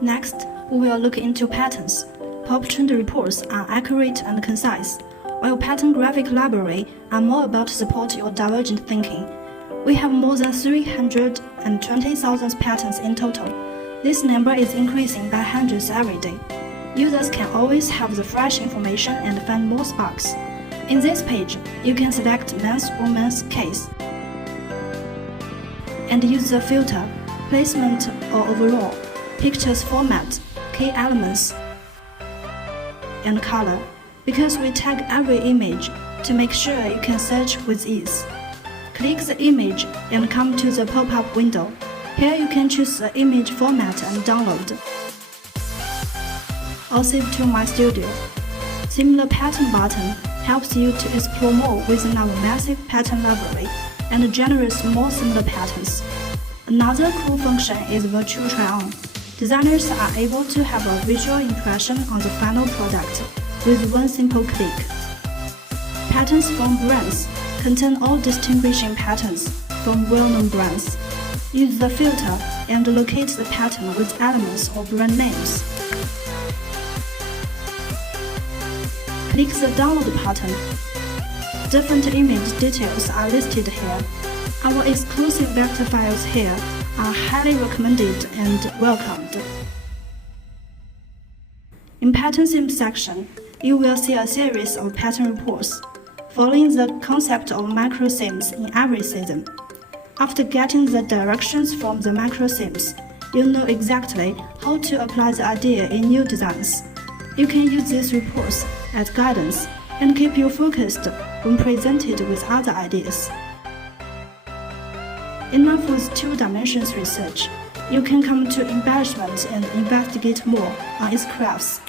Next, we will look into patterns. Pop trend reports are accurate and concise, while pattern graphic library are more about support your divergent thinking. We have more than 320,000 patterns in total. This number is increasing by hundreds every day. Users can always have the fresh information and find more sparks. In this page, you can select men's woman's case and use the filter, placement or overall, pictures format, key elements, and color, because we tag every image to make sure you can search with ease. Click the image and come to the pop-up window. Here you can choose the image format and download, or save to My Studio. Similar pattern button helps you to explore more within our massive pattern library and generates more similar patterns. Another cool function is virtual try-on. Designers are able to have a visual impression on the final product with one simple click. Patterns from brands contain all distinguishing patterns from well-known brands. Use the filter and locate the pattern with elements or brand names. Click the download button. Different image details are listed here. Our exclusive vector files here are highly recommended and welcomed. In Pattern Theme section, you will see a series of pattern reports, following the concept of macro themes in every season. After getting the directions from the macro themes, you'll know exactly how to apply the idea in new designs. You can use these reports as guidance and keep you focused when presented with other ideas. Enough with two dimensions research. You can come to embellishment and investigate more on its crafts.